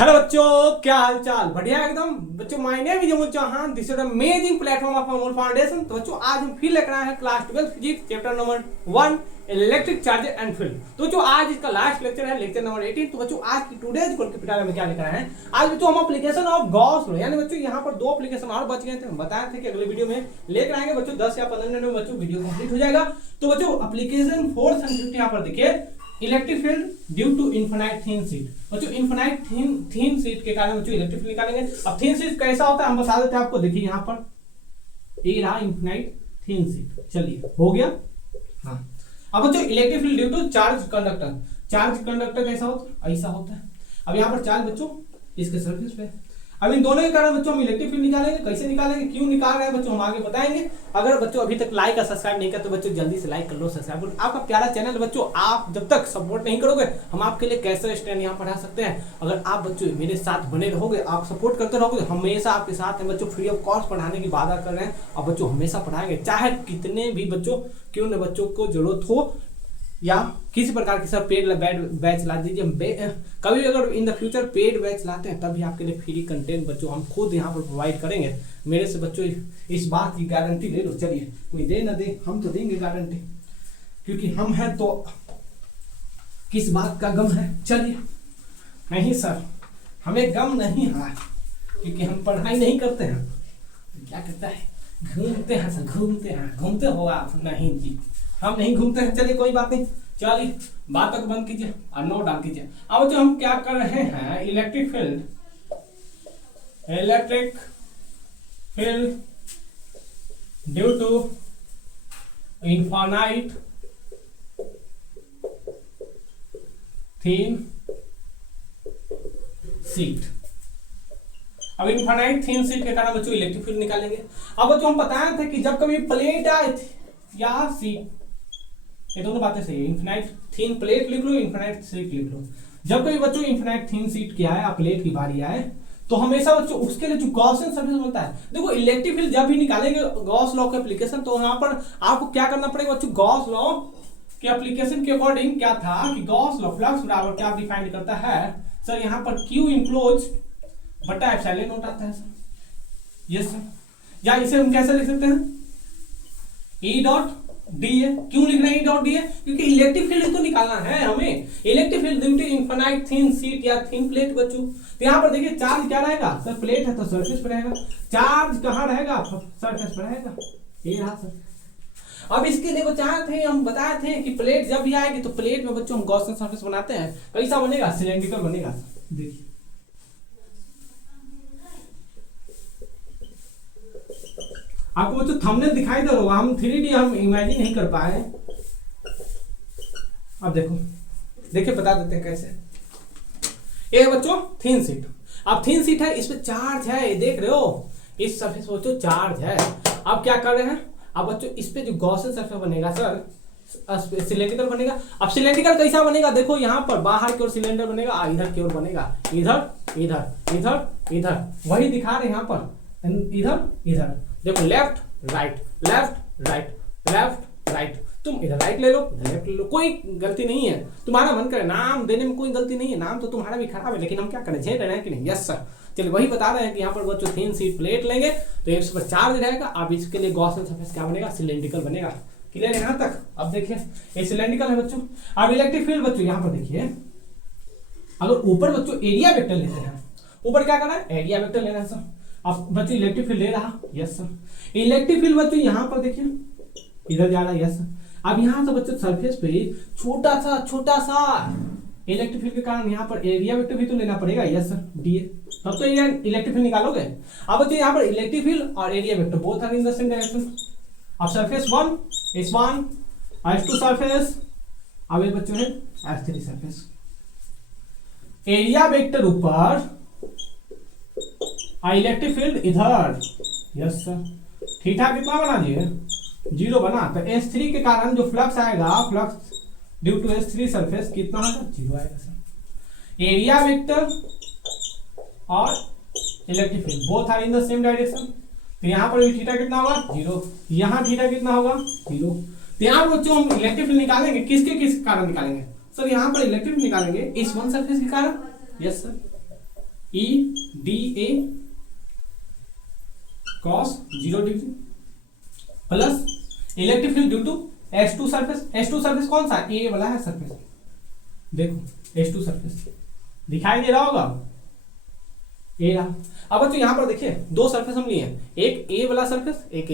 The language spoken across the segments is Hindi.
हेलो बच्चों, क्या हाल चाल? बढ़िया एकदम बच्चों। My name is Amul Chauhan. This is amazing platform of Amul foundation. तो बच्चों आज हम फिर लेकर आए हैं class 12 physics chapter number 1 electric charge and field. तो बच्चों आज इसका लास्ट लेक्चर है, लेक्चर नंबर 18। तो बच्चों आज की टुडेज गोल्ड में क्या लेकर आए हैं? आज बच्चों हम एप्लीकेशन ऑफ गॉस लॉ, यानी बच्चों यहाँ पर दो एप्लीकेशन और बच गए थे। हम बताए थे कि अगले वीडियो में लेकर आएंगे बच्चों। 10 या 15 मिनट में बच्चों वीडियो कंप्लीट हो जाएगा। तो बच्चों एप्लीकेशन 450 यहाँ पर देखिए, electric field due to infinite thin sheet. बच्चों इनफिनाइट थिन शीट के कारण बच्चों इलेक्ट्रिक फील्ड निकालेंगे। अब थिन शीट कैसा होता है हम बता देते हैं आपको। देखिए यहाँ पर ये रहा इनफिनाइट थिन शीट। चलिए हो गया। हाँ, अब बच्चों electric field due to charge conductor. Charge conductor कैसा होता है? ऐसा होता है। अब यहाँ पर चार्ज बच्चों इसके सरफेस पे। अब इन दोनों के कारण बच्चों हम इलेक्ट्रिक फील्ड निकालेंगे। कैसे निकालेंगे, क्यों निकाल रहे हैं बच्चों, हम आगे बताएंगे। अगर बच्चों अभी तक लाइक और सब्सक्राइब नहीं किया तो बच्चों जल्दी से लाइक कर लो, सब्सक्राइब करो। आपका प्यारा चैनल बच्चों, आप जब तक सपोर्ट नहीं करोगे हम आपके लिए कैसे स्टैंड यहाँ पढ़ा सकते हैं। अगर आप बच्चों मेरे साथ बने रहोगे, आप सपोर्ट करते रहोगे, हमेशा आपके साथ हैं बच्चों। फ्री ऑफ कॉस्ट पढ़ाने की वादा कर रहे हैं और बच्चों हमेशा पढ़ाएंगे, चाहे कितने भी बच्चों क्यों न बच्चों को जरूरत हो या किसी प्रकार की। सर पेड बैच ला दीजिए। कभी अगर in the future paid batch लाते हैं तभी आपके लिए फ्री कंटेंट बच्चों हम खुद यहाँ पर प्रोवाइड करेंगे। मेरे से बच्चों इस बात की गारंटी ले लो। चलिए, कोई दे ना दे, हम तो देंगे गारंटी, क्योंकि हम हैं तो किस बात का गम है। चलिए, नहीं सर हमें गम नहीं है, क्योंकि हम पढ़ाई नहीं करते हैं। तो क्या कहता है, घूमते हैं सर, घूमते हो आप? नहीं जी, हम नहीं घूमते हैं। चलिए कोई बात नहीं। चलिए बात तक बंद कीजिए और नोट डाल कीजिए। अब जो हम क्या कर रहे हैं, electric field due to infinite thin sheet. अब इनफाइनाइट थिन शीट के कारण बच्चों इलेक्ट्रिक फील्ड निकालेंगे। अब बच्चों हम बताए थे कि जब कभी प्लेट आए थे या शीट, ये दोनों बातें सही है। इनफिनाइट थिन प्लेट लिख लो, इनफिनाइट शीट लिख लो। जब कभी बच्चों इनफिनाइट थिन शीट की आए, प्लेट की बारी आए, तो हमेशा बच्चों उसके लिए जो गॉसियन सरफेस बनता है। देखो इलेक्ट्रिक फील्ड जब भी निकालेंगे गॉस लॉ का एप्लीकेशन, तो यहाँ पर आपको क्या करना पड़ेगा बच्चों, गॉस लॉ के एप्लीकेशन के अकॉर्डिंग क्या था कि गॉस लॉ फ्लक्स बराबर क्या डिफाइन करता है सर, यहाँ पर क्यू इनक्लोज बटा एप्सिलॉन नोट आता है सर। यस सर, या इसे हम कैसे लिख सकते हैं, ई डॉट डी ए। क्यों लिखना है ई डॉट डी ए? क्योंकि इलेक्ट्रिक फील्ड तो निकालना है हमें। Electric field due to infinite thin sheet या थिन प्लेट बच्चों। तो यहाँ पर देखिए चार्ज क्या रहेगा सर, प्लेट है तो सरफेस पर रहेगा। चार्ज कहाँ रहेगा, सरफेस पर रहेगा। ये रहा सर। अब इसके लिए बचाए थे, हम बताए थे कि प्लेट जब भी आएगी तो प्लेट में बच्चों हम गॉसियन सरफेस बनाते हैं। कैसा बनेगा, सिलेंड्रिकल बनेगा। देखिए आपको बच्चों थंबनेल दिखाई दे रहा, हम 3D हम इमेजिन नहीं कर पाए। अब देखो, देखिए बता देते हैं कैसे। ये है बच्चों थिन शीट। अब थिन शीट है, इस पे चार्ज है, ये देख रहे हो, इस सरफेस पे बच्चों चार्ज है। अब क्या कर रहे हैं, अब बच्चों इस पे जो गॉसियन सरफेस बनेगा सर, सिलेंड्रिकल बनेगा। अब सिलेंड्रिकल कैसा बनेगा, देखो यहाँ पर बाहर की ओर सिलेंडर बनेगा, इधर की ओर बनेगा, इधर इधर इधर इधर, वही दिखा रहे हैं यहाँ पर, इधर इधर। देखो left right, left right, left right. तुम इधर राइट ले लो, इधर लेफ्ट ले लो, कोई गलती नहीं है। तुम्हारा मन करे, नाम देने में कोई गलती नहीं है, नाम तो तुम्हारा भी खराब है, लेकिन हम क्या करें, झेल रहे हैं कि नहीं। Yes sir. चलिए वही बता रहे हैं कि यहाँ पर बच्चों थिन शीट प्लेट लेंगे तो इस पर चार्ज रहेगा। अब इसके लिए गॉसियन सरफेस क्या बनेगा, सिलेंड्रिकल बनेगा। क्लियर है यहाँ तक? अब देखिए ये सिलेंड्रिकल है बच्चों। अब इलेक्ट्रिक फील्ड बच्चों यहाँ पर देखिए, अगर ऊपर बच्चों एरिया वेक्टर लेते हैं, ऊपर क्या करना है, एरिया वेक्टर लेना है सर। अब बच्चों इलेक्ट्रिक फील्ड ले रहा, यस सर। इलेक्ट्रिक फील्ड बच्चों यहाँ पर देखिए इधर जा रहा है, यस सर। अब यहाँ से बच्चों सरफेस पे छोटा सा इलेक्ट्रिक फील्ड के कारण यहाँ पर एरिया वेक्टर भी तो लेना पड़ेगा, यस सर, डी ए। तब तो ये इलेक्ट्रिक फील्ड निकालोगे। अब बच्चों यहाँ पर इलेक्ट्रिक फील्ड और area vector both are in the same direction. अब सरफेस 1 S1 S2 सरफेस, अब ये बच्चों है S3 सरफेस। एरिया वेक्टर ऊपर, इलेक्ट्रिक फील्ड इधर, यस सर। थीटा कितना बना दिए, 0 बना। तो S3 के कारण जो फ्लक्स आएगा, flux due to S3 surface कितना होगा, 0 आएगा सर। एरिया वेक्टर और electric field both are in the same direction. तो यहाँ पर भी थीटा कितना होगा, 0। यहाँ थीटा कितना होगा, 0। तो यहाँ पर बच्चों हम इलेक्ट्रिक फील्ड निकालेंगे, किस कारण निकालेंगे सर, यहाँ पर इलेक्ट्रिक फील्ड निकालेंगे इस वन सरफेस के कारण, yes sir. E D A cos 0 degree plus electric field due to S2 surface. S2 surface कौन सा? ए वाला है सरफेस, देखो S2 सरफेस दिखाई दे रहा होगा, ए रहा। अब बच्चों यहाँ पर देखिए दो सरफेस हम लिए हैं, एक ए वाला सरफेस, एक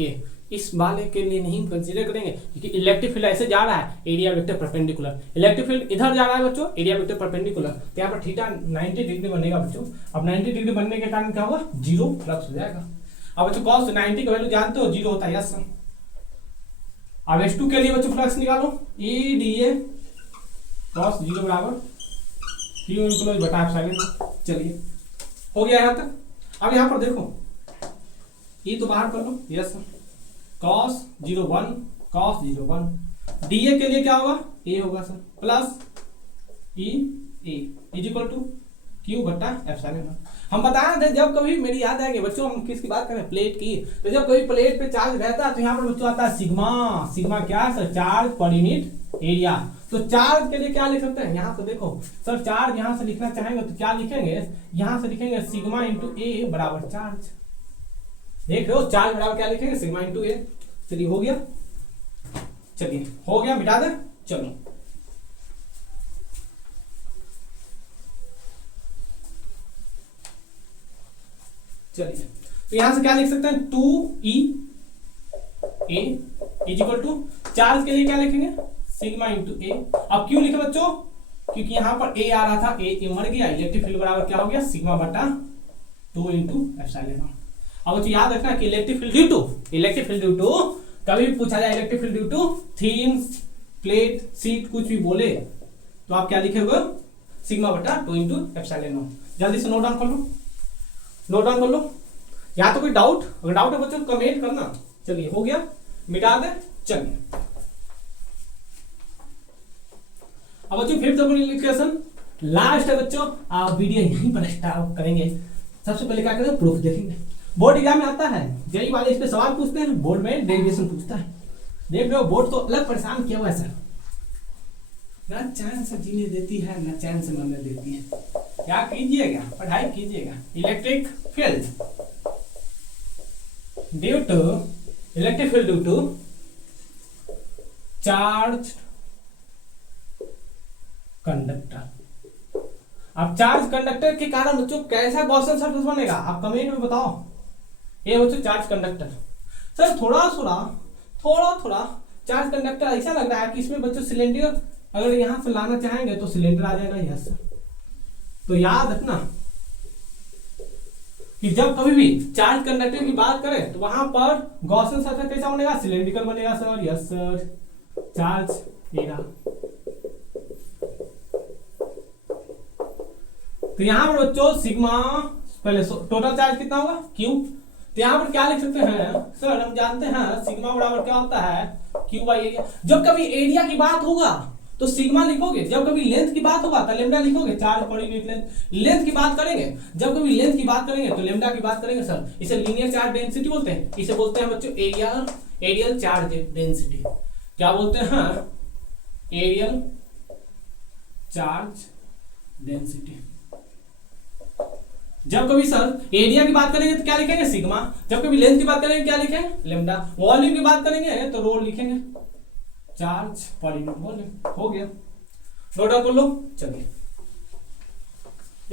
ए। इस वाले के लिए नहीं कंसीडर करेंगे क्योंकि इलेक्ट्रिक फील्ड ऐसे जा रहा है, area vector perpendicular. Electric field इधर जा रहा है बच्चों, एरिया वेक्टर परपेंडिकुलर, तो यहाँ पर थीटा 90 डिग्री बनेगा बच्चों। अब 90 डिग्री बनने के कारण क्या होगा? जीरो फ्लक्स हो जाएगा। अब बच्चों cos 90 का वैल्यू जानते हो, जीरो होता है, यस। अब S2 के लिए बच्चों फ्लक्स निकालो, ई डी ए cos 0 बराबर क्यू इनक्लोज बटा एप्सिलॉन। चलिए हो गया यहाँ तक। अब यहाँ पर देखो ई तो बाहर कर लो, yes sir, cos 0 1 cos 0 1 D A के लिए क्या होगा? ए होगा sir, plus E A is equal to Q बटा एप्सिलॉन। हम बताए थे जब कभी, मेरी याद आएगी बच्चों, हम किसकी बात करें? प्लेट की। तो जब कभी प्लेट पे चार्ज रहता है तो यहाँ पर बच्चों आता है सिग्मा। सिग्मा क्या है sir? Charge per unit area. तो चार्ज के लिए क्या लिख सकते हैं? यहाँ से देखो सर, चार्ज यहाँ से लिखना चाहेंगे तो क्या लिखेंगे? यहाँ से लिखेंगे सिग्मा इंटू ए बराबर चार्ज। देख रहे हो, चार्ज बराबर क्या लिखेंगे? सिग्मा इंटू ए। चलिए हो गया, चलिए हो गया, मिटा दे। चलो चलिए, तो यहां से क्या लिख सकते हैं? 2e a is equal to, charge के लिए क्या लिखेंगे? Sigma into A. अब क्यों लिखे बच्चों? क्योंकि यहां पर ए आ रहा था, ए मर गया, इलेक्ट्रिक फील्ड बराबर क्या हो गया? सिग्मा बटा 2 इंटू एप्सिलॉन। अब बच्चों याद रखना कि इलेक्ट्रिक फील्ड ड्यू टू कभी भी पूछा जाए, electric field due to thin plate sheet कुछ भी बोले तो आप क्या लिखेगा? सिग्मा बटा 2 इंटू एप्सिलॉन। जल्दी से नोट डाउन कर लो। या तो कोई डाउट, अगर डाउट है बच्चों कमेंट करना। चलिए हो गया, मिटा दे। चलिए अब बच्चों फिफ्थ एप्लीकेशन लास्ट है बच्चों, आप वीडियो यहीं पर स्टॉप करेंगे। सबसे पहले क्या करें? प्रूफ देखेंगे। बोर्ड एग्जाम में आता है, जेई वाले इस पे सवाल पूछते हैं, बोर्ड में डेरिवेशन पूछता है। देख रहे हो बोर्ड तो अलग परेशान किया हुआ है सर, ना चैन से जीने देती है ना चैन से मरने देती है। क्या कीजिएगा? पढ़ाई कीजिएगा। Electric field due to charge conductor. अब चार्ज कंडक्टर के कारण बच्चों कैसा गॉसियन सरफेस बनेगा? आप कमेंट में बताओ। ये बच्चों चार्ज कंडक्टर। सर थोड़ा चार्ज कंडक्टर ऐसा लग रहा है कि इसमें बच्चों सिलेंडर अगर यहां से लाना चाहेंगे तो सिलेंडर आ जाएगा। यस सर, तो याद रखना कि जब कभी भी चार्ज कंडक्टर की बात करें तो वहां पर गॉसियन सरफेस कैसा बनेगा? सिलेंड्रिकल बनेगा सर। यस सर, चार्ज देगा। तो यहां पर बच्चों सिग्मा, पहले टोटल चार्ज कितना होगा? क्यू। तो यहां पर क्या लिख सकते हैं सर? हम जानते हैं सिग्मा बराबर क्या होता है? Q by area. जब कभी एरिया की बात होगा तो सिग्मा लिखोगे, जब कभी लेंथ की बात होगा तो लेमडा लिखोगे, charge per unit length. Length की बात करेंगे, जब कभी लेंथ की बात करेंगे तो लेमडा की बात करेंगे सर। इसे लीनियर चार्ज डेंसिटी बोलते हैं। इसे बोलते हैं बच्चों एरियल चार्ज डेंसिटी। क्या बोलते हैं? Areal charge density. जब कभी सर एरिया की बात करेंगे तो क्या लिखेंगे? सिग्मा। जब कभी लेंथ की बात करेंगे क्या लिखेंगे? लेमडा। वॉल्यूम की बात करेंगे तो रो लिखेंगे, चार्ज पर यूनिट वॉल्यूम। हो गया, नोट डाउन कर लो। चलिए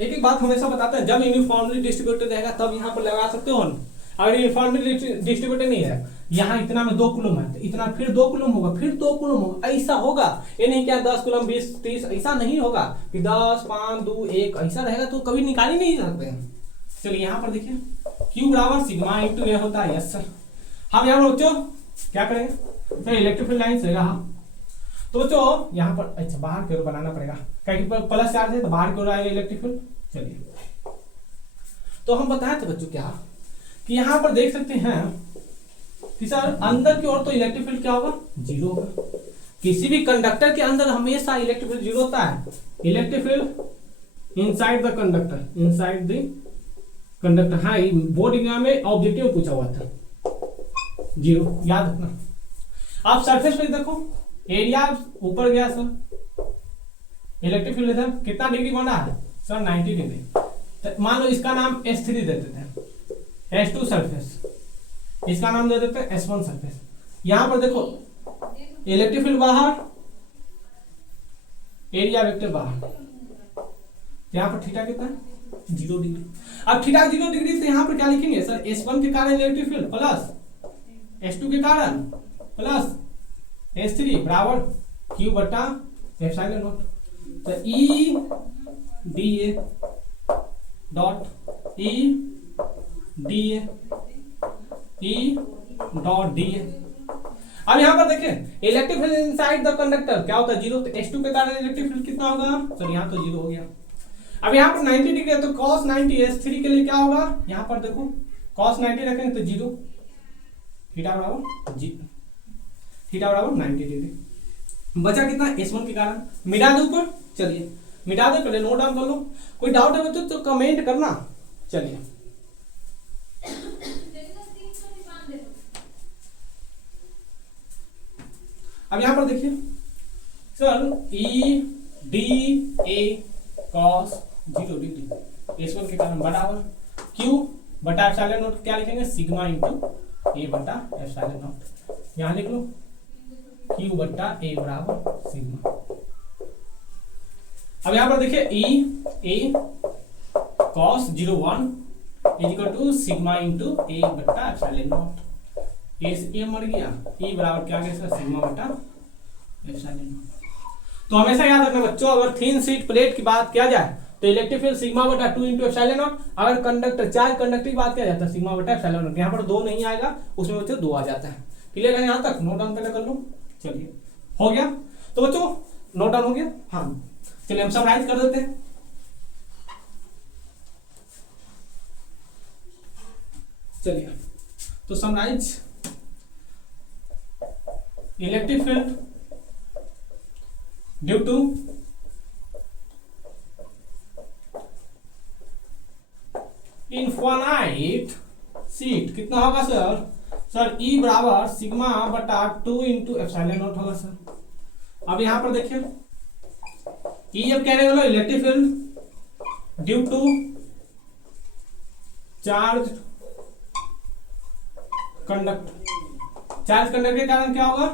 एक बात हमेशा बताते हैं, जब यूनिफॉर्मली डिस्ट्रीब्यूटेड रहेगा तब यहाँ पर लगा सकते हो। अगर यूनिफॉर्मली डिस्ट्रीब्यूटेड नहीं है, यहाँ इतना में 2 कूलम है तो इतना फिर 2 कूलम होगा, फिर 2 कूलम होगा, ऐसा होगा। ये नहीं क्या 10 कूलम 20 30 ऐसा नहीं होगा कि 10 5 2 1 ऐसा रहेगा तो कभी निकाल ही नहीं सकते हैं। चलिए यहाँ पर देखिए Q बराबर सिग्मा इंटू ए होता है। यस सर, हम यहाँ पर बच्चों क्या करेंगे? तो इलेक्ट्रिक फील्ड लाइन से रहा तो बच्चों यहाँ पर अच्छा बाहर की ओर बनाना पड़ेगा, क्योंकि प्लस चार्ज है तो बाहर की ओर आएगा इलेक्ट्रिक फील्ड। चलिए तो हम बताए थे बच्चों क्या कि यहाँ पर देख सकते हैं कि सर अंदर की ओर तो इलेक्ट्रिक फील्ड क्या होगा? 0 होगा। किसी भी कंडक्टर के अंदर हमेशा इलेक्ट्रिक फील्ड 0 होता है। Electric field inside the conductor. हाँ, बोर्ड एग्जाम में ऑब्जेक्टिव में पूछा हुआ था, 0 याद रखना। आप सरफेस पे देखो, एरिया ऊपर गया सर, इलेक्ट्रिक फील्ड इधर कितना डिग्री बना है? Sir 90 degree. तो मान लो इसका नाम S3 दे देते हैं, S2 सरफेस, इसका नाम दे देते हैं S1 सरफेस। यहां पर देखो इलेक्ट्रिक फील्ड बाहर, एरिया वेक्टर बाहर, यहाँ पर थीटा कितना है 0 डिग्री। अब थीटा 0 डिग्री, तो यहाँ पर क्या लिखेंगे सर, S1 के कारण इलेक्ट्रिक फील्ड प्लस S2 के कारण प्लस S3 बराबर Q बटा एप्सिलॉन नॉट। तो E dA dot E dA E dot dA। अब यहाँ पर देखिए electric field inside the conductor क्या होता है 0, तो S2 के कारण इलेक्ट्रिक फील्ड कितना होगा सर, यहाँ तो 0 हो गया। अब यहाँ पर 90 डिग्री है तो cos 90 S3 के लिए क्या होगा, यहाँ पर देखो cos 90 रखेंगे तो 0, थीटा बराबर 90 डिग्री। बचा कितना S1 के कारण, मिटा दो ऊपर, चलिए मिटा दो, पहले नोट डाउन कर लो। कोई डाउट है तो कमेंट करना। चलिए अब यहाँ पर देखिए sir E D A cos 0 degree S1 के कारण बराबर Q बटा एप्सिलॉन नॉट, क्या लिखेंगे सिग्मा इंटू A बटा एप्सिलॉन नॉट। यहाँ लिख लो Q बटा A बराबर सिग्मा। अब यहाँ पर देखिए E A cos 01 is equal to sigma into A बटा एप्सिलॉन नॉट। ए मर गया, E बराबर क्या गया सिग्मा बटा एप्सिलॉन नॉट। तो हमेशा याद रखना बच्चों, अगर थिन शीट प्लेट की बात किया जाए तो इलेक्ट्रिक फील्ड सिग्मा बटा 2 इंटू एप्सिलॉन नॉट। अगर कंडक्टर चार्ज कंडक्टर की बात किया जाता है सिग्मा बटा एप्सिलॉन नॉट। यहाँ पर 2 नहीं आएगा, उसमें बच्चों 2 आ जाता है। क्लियर है यहाँ तक, नोट डाउन पहले कर लो। चलिए हो गया, तो बच्चों नोट डाउन हो गया। हाँ चलिए हम समराइज कर देते हैं। चलिए तो summarize, electric field due to infinite sheet कितना होगा सर, सर E बराबर सिग्मा बटा 2 इंटू एप्सिलॉन नॉट होगा सर। अब यहां पर देखिए E अब कहने वाला electric field due to charge conductor, charge conductor के कारण क्या होगा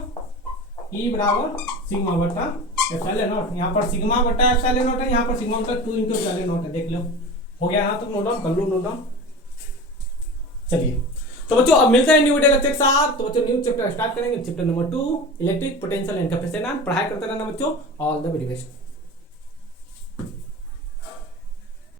E बराबर सिग्मा बटा एप्सिलॉन नॉट। यहाँ पर सिग्मा बटा एप्सिलॉन नॉट है, यहाँ पर सिग्मा बटा 2 इंटू एप्सिलॉन नॉट है। देख लो हो गया, यहाँ तक नोट डाउन कर लो, नोट डाउन। चलिए तो बच्चों अब मिलते हैं न्यू वीडियो लेक्चर के साथ। तो बच्चों न्यू चैप्टर स्टार्ट करेंगे, chapter number 2 electric potential and capacitance. पढ़ाई करते रहना बच्चों, ऑल द वेरी बेस्ट।